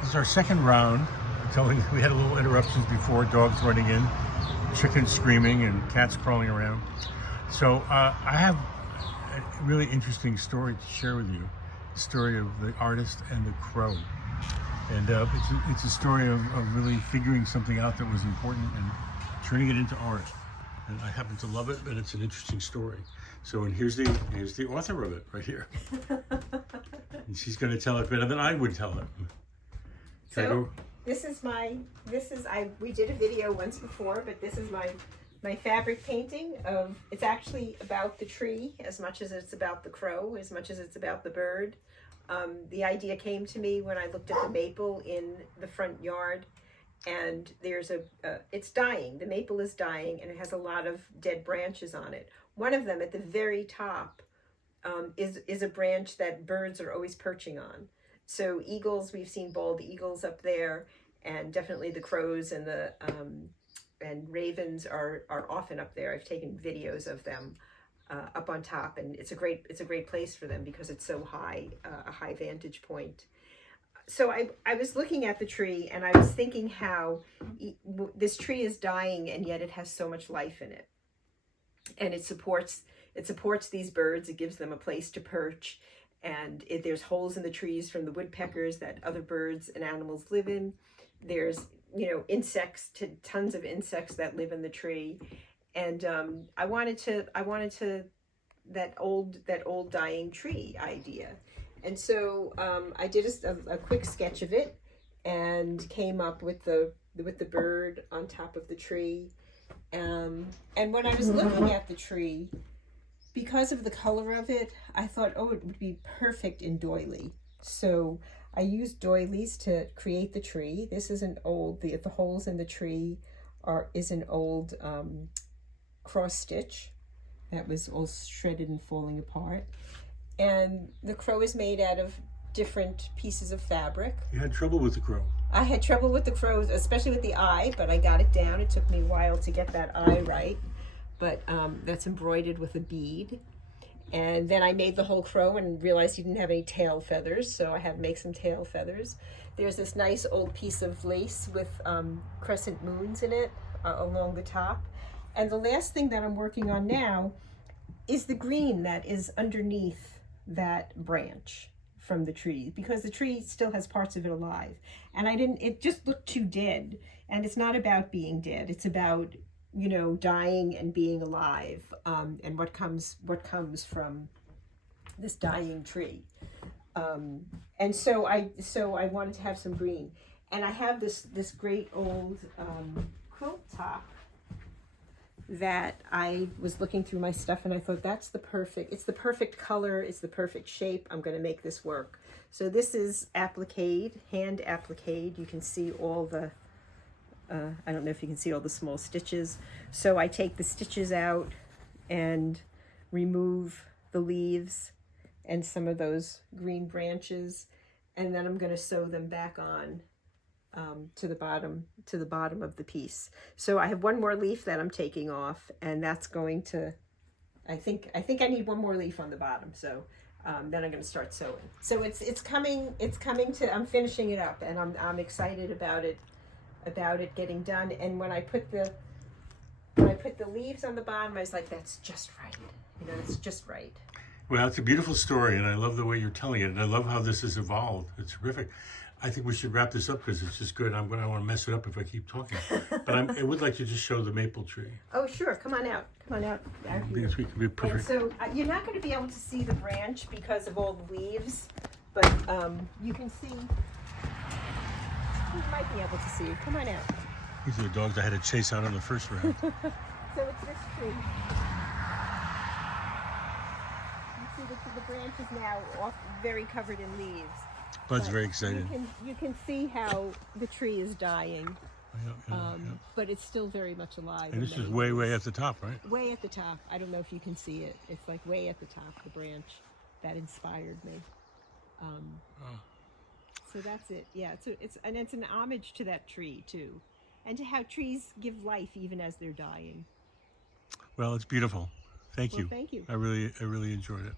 This is our second round. We had a little interruptions before, dogs running in, chickens screaming, and cats crawling around. So I have a really interesting story to share with you. The story of the artist and the crow. And it's a story of really figuring something out that was important and turning it into art. And I happen to love it, and it's an interesting story. So, and here's the author of it right here. And she's going to tell it better than I would tell it. So we did a video once before, but this is my fabric painting of, it's actually about the tree as much as it's about the crow, as much as it's about the bird. The idea came to me when I looked at the maple in the front yard, and there's it's dying. The maple is dying, and it has a lot of dead branches on it. One of them at the very top is a branch that birds are always perching on. So eagles, we've seen bald eagles up there, and definitely the crows and the and ravens are often up there. I've taken videos of them up on top, and it's a great place for them because it's so high, a high vantage point. So I was looking at the tree, and I was thinking how this tree is dying, and yet it has so much life in it, and it supports these birds. It gives them a place to perch, and there's holes in the trees from the woodpeckers that other birds and animals live in. There's insects, tons of insects that live in the tree, and I wanted to that old dying tree idea. And so I did a quick sketch of it and came up with the bird on top of the tree. And when I was looking at the tree, because of the color of it, I thought, oh, it would be perfect in doily. So I used doilies to create the tree. This is an old, the holes in the tree is an old cross stitch that was all shredded and falling apart. And the crow is made out of different pieces of fabric. You had trouble with the crow. I had trouble with the crows, especially with the eye, but I got it down. It took me a while to get that eye right. But that's embroidered with a bead. And then I made the whole crow and realized he didn't have any tail feathers, so I had to make some tail feathers. There's this nice old piece of lace with crescent moons in it along the top. And the last thing that I'm working on now is the green that is underneath that branch from the tree, because the tree still has parts of it alive. And it just looked too dead. And it's not about being dead. It's about, dying and being alive, and what comes from this dying tree. And so I wanted to have some green. And I have this great old quilt top that I was looking through my stuff, and I thought it's the perfect color, it's the perfect shape. I'm going to make this work. So this is appliqué, hand appliqué. You can see all the, I don't know if you can see all the small stitches. So I take the stitches out and remove the leaves and some of those green branches, and then I'm going to sew them back on to the bottom of the piece. So I have one more leaf that I'm taking off, and that's going to, I think I need one more leaf on the bottom. So then I'm going to start sewing. So it's coming to, I'm finishing it up, and I'm excited about it getting done. And when I put the leaves on the bottom, I was like, that's just right. It's just right. Well, it's a beautiful story, and I love the way you're telling it, and I love how this has evolved. It's terrific. I think we should wrap this up because it's just good. I want to mess it up if I keep talking. But I would like to just show the maple tree. Oh, sure. Come on out. I think this week can be perfect. And so you're not going to be able to see the branch because of all the leaves, but you can see. You might be able to see it. Come on out. These are the dogs I had to chase out in the first round. So it's this tree. You see the branch is now very covered in leaves. Bud's very excited. You can see how the tree is dying, Yeah. but it's still very much alive. And this is way at the top, right? Way at the top. I don't know if you can see it. It's like way at the top, the branch that inspired me. So that's it. Yeah, it's an homage to that tree too, and to how trees give life even as they're dying. Well, it's beautiful. Thank you. Thank you. I really enjoyed it.